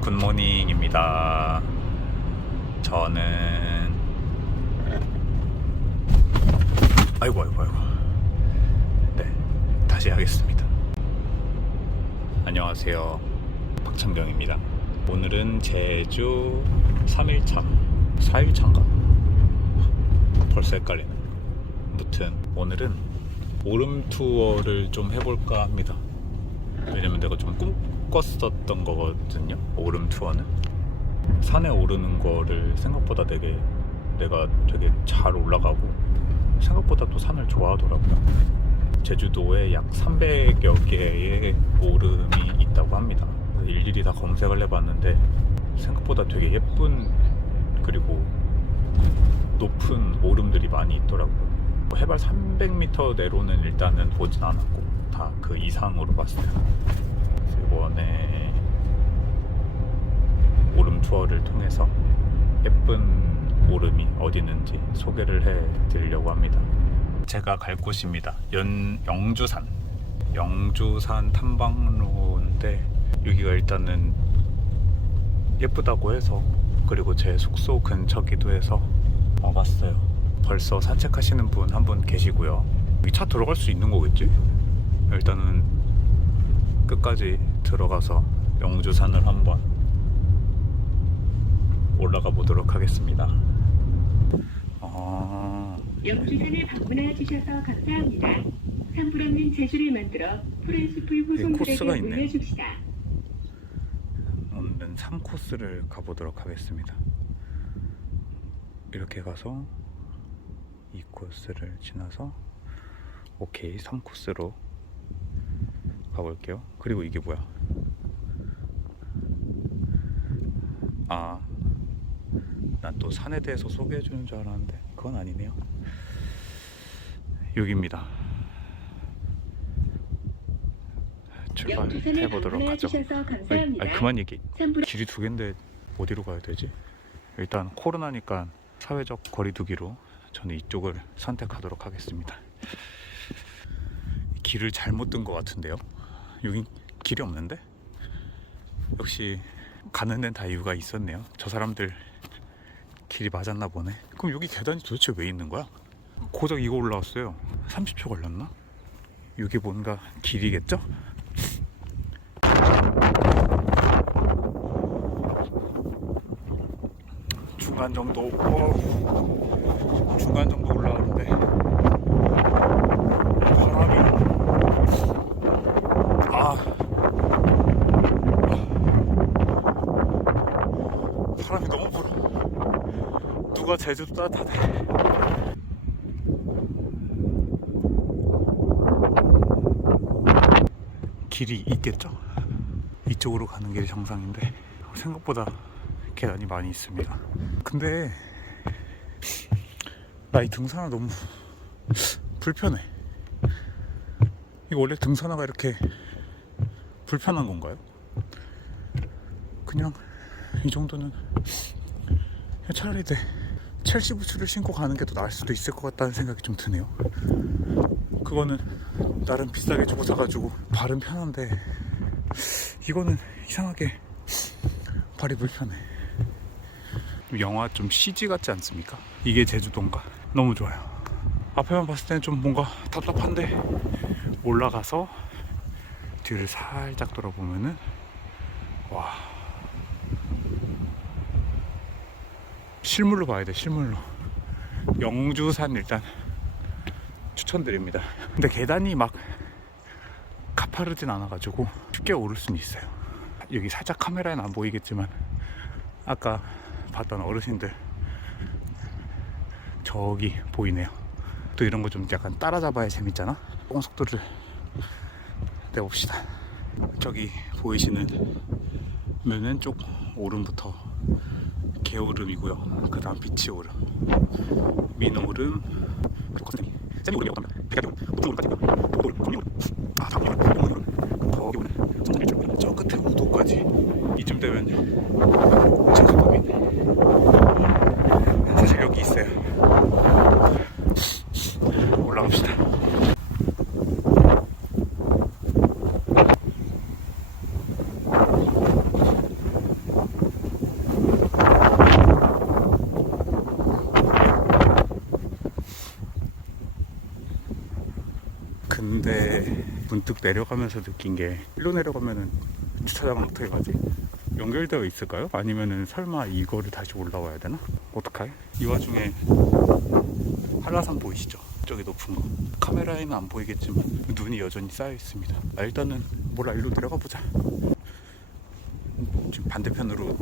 굿모닝입니다. 저는 아이고 아이고 아이고 네 다시 하겠습니다. 안녕하세요 박찬경입니다. 오늘은 제주 3일차 4일차인가 벌써 헷갈리네. 무튼 오늘은 오름 투어를 좀 해볼까 합니다. 왜냐면 내가 좀 꿈꿨었던 거거든요. 오름 투어는 산에 오르는 거를 생각보다 되게 내가 되게 잘 올라가고 생각보다 또 산을 좋아하더라고요. 제주도에 약 300여 개의 오름이 있다고 합니다. 일일이 다 검색을 해봤는데 생각보다 되게 예쁜 그리고 높은 오름들이 많이 있더라고요. 뭐 해발 300m 내로는 일단은 보진 않았고 다 그 이상으로 봤어요. 이번에 오름 투어를 통해서 예쁜 오름이 어디 있는지 소개를 해 드리려고 합니다. 제가 갈 곳입니다. 연, 영주산. 영주산 탐방로인데 여기가 일단은 예쁘다고 해서 그리고 제 숙소 근처기도 해서 와봤어요. 벌써 산책하시는 분 한 분 계시고요. 여기 차 들어갈 수 있는 거겠지? 일단은 끝까지 들어가서 영주산을 한번 올라가 보도록 하겠습니다. 아, 영주산을 방문해 주셔서 감사합니다. 산불 없는 제주를 만들어 푸른 숲을 후손들에게. 물려줍시다. 오늘은 3코스를 가보도록 하겠습니다. 이렇게 가서 이 코스를 지나서 오케이 3코스로 가볼게요. 그리고 이게 뭐야? 아, 난 또 산에 대해서 소개해 주는 줄 알았는데 그건 아니네요. 여기입니다. 출발해 보도록 하죠. 아니, 그만 얘기. 길이 두 개인데 어디로 가야 되지? 일단 코로나니까 사회적 거리두기로 저는 이쪽을 선택하도록 하겠습니다. 길을 잘못 든 것 같은데요? 여기 길이 없는데? 역시 가는 데는 다 이유가 있었네요. 저 사람들 길이 맞았나 보네. 그럼 여기 계단이 도대체 왜 있는 거야? 고작 이거 올라왔어요. 30초 걸렸나? 이게 뭔가 길이겠죠? 중간 정도 어, 중간 정도 올라왔는데 바람이 아 바람이 너무 누가 제주도 따뜻하대 길이 있겠죠? 이쪽으로 가는 길이 정상인데 생각보다 계단이 많이 있습니다. 근데 나 이 등산화 너무 불편해. 이거 원래 등산화가 이렇게 불편한 건가요? 그냥 이 정도는 차라리 내 첼시 부츠를 신고 가는 게 더 나을 수도 있을 것 같다는 생각이 좀 드네요. 그거는 나름 비싸게 주고 사가지고 발은 편한데 이거는 이상하게 발이 불편해. 영화 좀 CG 같지 않습니까? 이게 제주도인가? 너무 좋아요. 앞에만 봤을 때는 좀 뭔가 답답한데 올라가서 뒤를 살짝 돌아보면은 와 실물로 봐야 돼 실물로 영주산 일단 추천드립니다. 근데 계단이 막 가파르진 않아가지고 쉽게 오를 수는 있어요. 여기 살짝 카메라에는 안 보이겠지만 아까 봤던 어르신들 저기 보이네요. 또 이런 거 좀 약간 따라잡아야 재밌잖아. 속도를 내봅시다. 저기 보이시는 면은 쪽 오름부터 개오름이고요. 그 다음 비치 오름, 민오름, 그리고 거스름이 세미 오름이 어떤 백야기 오름, 높은 오름까지 도도 오름, 금리 오름, 아 다음 오름, 영문 오름, 거기 오름, 정밀 쪽 오름, 저 끝에 우도까지 이쯤 되면 제주도민 사실 여기 있어요. 올라갑시다. 근데 문득 내려가면서 느낀 게 일로 내려가면은 주차장은 어떻게 가지? 연결되어 있을까요? 아니면은 설마 이거를 다시 올라와야 되나? 어떡해? 이 와중에 한라산 보이시죠? 저기 높은 거 카메라에는 안 보이겠지만 눈이 여전히 쌓여 있습니다 아, 일단은 몰라 일로 내려가 보자 지금 반대편으로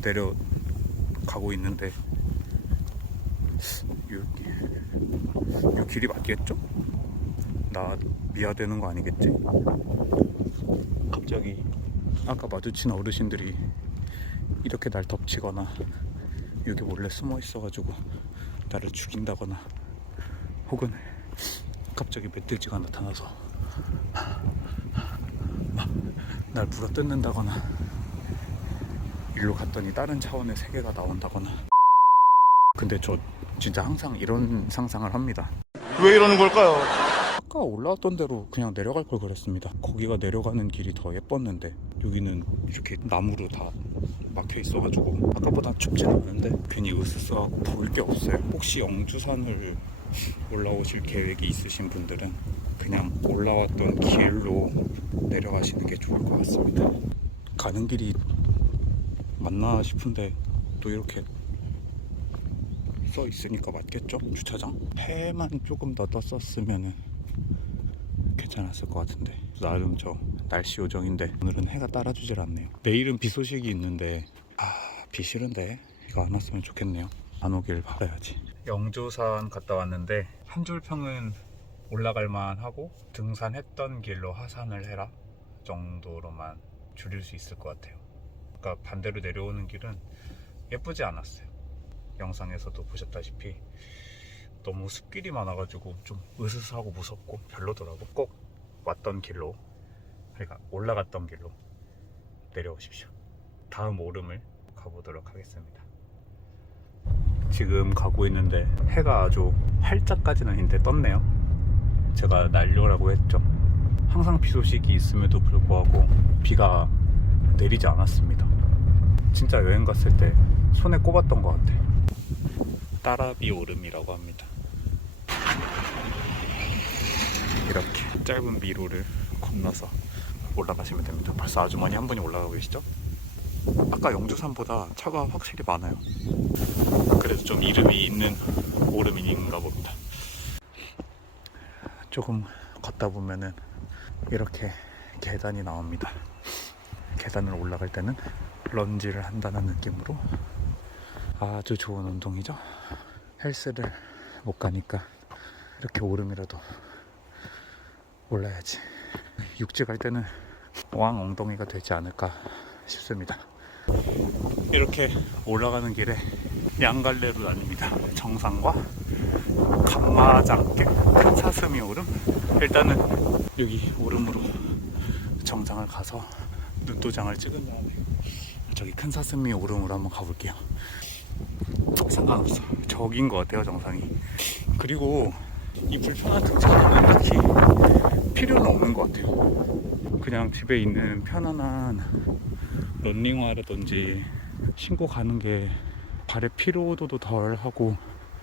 내려가고 있는데 이, 이 길이 맞겠죠? 나 미아되는 거 아니겠지? 갑자기 아까 마주친 어르신들이 이렇게 날 덮치거나 여기 몰래 숨어 있어가지고 나를 죽인다거나 혹은 갑자기 멧돼지가 나타나서 막 날 물어 뜯는다거나 일로 갔더니 다른 차원의 세계가 나온다거나 근데 저 진짜 항상 이런 상상을 합니다 왜 이러는 걸까요? 아까 올라왔던 대로 그냥 내려갈 걸 그랬습니다. 거기가 내려가는 길이 더 예뻤는데 여기는 이렇게 나무로 다 막혀 있어가지고 아까보다 춥진 않은데 괜히 으스스하고 보일 게 없어요. 혹시 영주산을 올라오실 계획이 있으신 분들은 그냥 올라왔던 길로 내려가시는 게 좋을 것 같습니다. 가는 길이 맞나 싶은데 또 이렇게 써 있으니까 맞겠죠? 주차장? 해만 조금 더 떴었으면은 괜찮았을 것 같은데. 나름 저 날씨 요정인데 오늘은 해가 따라주질 않네요. 내일은 비 소식이 있는데 아비 싫은데 이거 안 왔으면 좋겠네요. 안 오길 바라야지. 영조산 갔다 왔는데 한 줄평은 올라갈 만 하고 등산했던 길로 하산을 해라 정도로만 줄일 수 있을 것 같아요. 그러니까 반대로 내려오는 길은 예쁘지 않았어요. 영상에서도 보셨다시피 너무 숲길이 많아가지고 좀 으스스하고 무섭고 별로더라고. 꼭 왔던 길로 그러니까 올라갔던 길로 내려오십시오. 다음 오름을 가보도록 하겠습니다. 지금 가고 있는데 해가 아주 활짝까지는 아닌데 떴네요. 제가 난료라고 했죠. 항상 비 소식이 있음에도 불구하고 비가 내리지 않았습니다. 진짜 여행 갔을 때 손에 꼽았던 것 같아 따라비 오름이라고 합니다 이렇게 짧은 미로를 건너서 올라가시면 됩니다. 벌써 아주머니 한 분이 올라가고 계시죠? 아까 영주산보다 차가 확실히 많아요. 그래도 좀 이름이 있는 오름인가 봅니다. 조금 걷다 보면은 이렇게 계단이 나옵니다. 계단을 올라갈 때는 런지를 한다는 느낌으로 아주 좋은 운동이죠. 헬스를 못 가니까 이렇게 오름이라도 올라야지. 육지 갈 때는 왕 엉덩이가 되지 않을까 싶습니다. 이렇게 올라가는 길에 양갈래로 나뉩니다. 정상과 간마장께 큰 사슴이 오름. 일단은 여기 오름으로 정상을 가서 눈도장을 찍은 다음에 저기 큰 사슴이 오름으로 한번 가볼게요. 상관없어. 저긴 것 같아요, 정상이. 그리고 이 불편한 등산은 딱히 필요는 없는 것 같아요. 그냥 집에 있는 편안한 런닝화라든지 신고 가는 게 발의 피로도도 덜 하고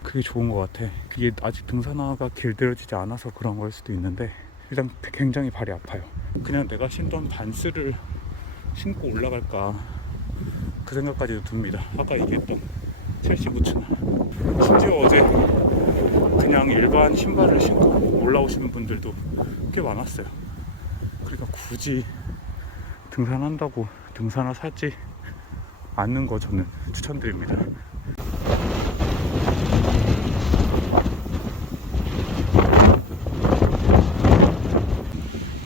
그게 좋은 것 같아. 그게 아직 등산화가 길들여지지 않아서 그런 걸 수도 있는데 일단 굉장히 발이 아파요. 그냥 내가 신던 반스를 신고 올라갈까 그 생각까지도 듭니다. 아까 얘기했던 첼시 부츠나 심지어 어제 그냥 일반 신발을 신고 올라오시는 분들도 꽤 많았어요. 그러니까 굳이 등산한다고 등산화 사지 않는 거 저는 추천드립니다.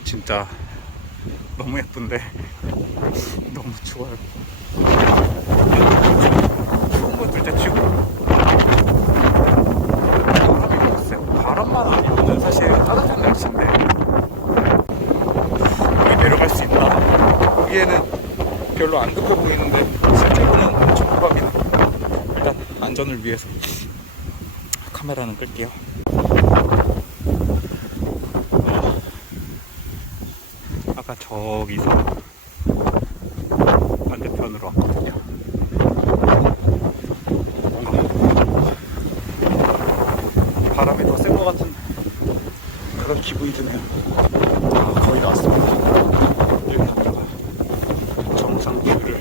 진짜 너무 예쁜데 너무 추워요. 추운 건 둘째 치고 바람이 없어요. 바람만 아니면 사실 따뜻한 날씨인데 여기 내려갈 수 있나? 여기에는 별로 안 급해 보이는데 실제로는 엄청 급합니다. 일단 안전을 위해서 카메라는 끌게요. 어, 아까 저기서 반대편으로 왔거든요. 뭔가 바람이 더 센 것 같은 그런 기분이 드네요. 아, 거의 다 왔습니다. 여기 갔다가 정상 뷰를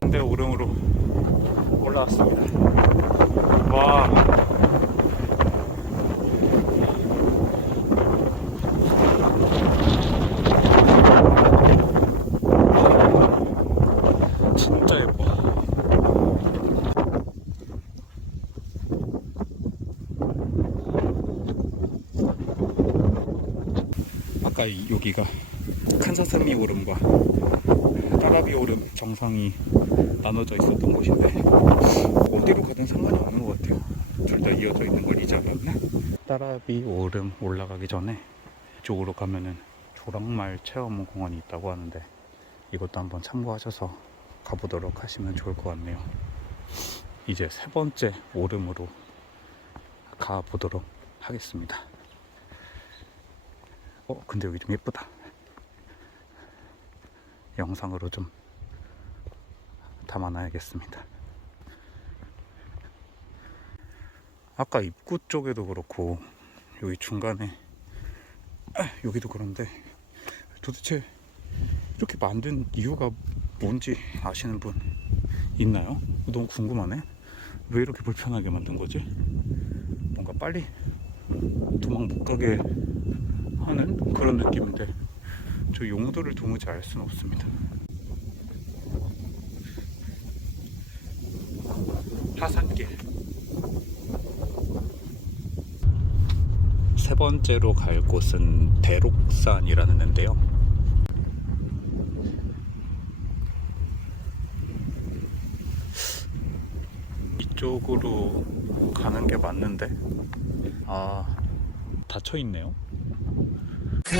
근데 오름으로 올라왔습니다. 와. 진짜 예뻐. 아까 이- 여기가 칸사스미 오름과 따라비 오름 정상이 나눠져 있었던 곳인데 어디로 가든 상관이 없는 것 같아요. 둘 다 이어져 있는 걸 이제 알았네. 따라비 오름 올라가기 전에 이쪽으로 가면은 조랑말 체험 공원이 있다고 하는데 이것도 한번 참고하셔서 가보도록 하시면 좋을 것 같네요. 이제 세 번째 오름으로 가보도록 하겠습니다. 어, 근데 여기 좀 예쁘다. 영상으로 좀 담아놔야겠습니다. 아까 입구 쪽에도 그렇고 여기 중간에 아, 여기도 그런데 도대체 이렇게 만든 이유가 뭔지 아시는 분 있나요? 너무 궁금하네. 왜 이렇게 불편하게 만든 거지? 뭔가 빨리 도망 못 가게 하는 그런 느낌인데 저 용도를 도무지 알 수는 없습니다. 하산길 세 번째로 갈 곳은 대록산이라는 데인데요. 이쪽으로 가는 게 맞는데 아 닫혀 있네요. 그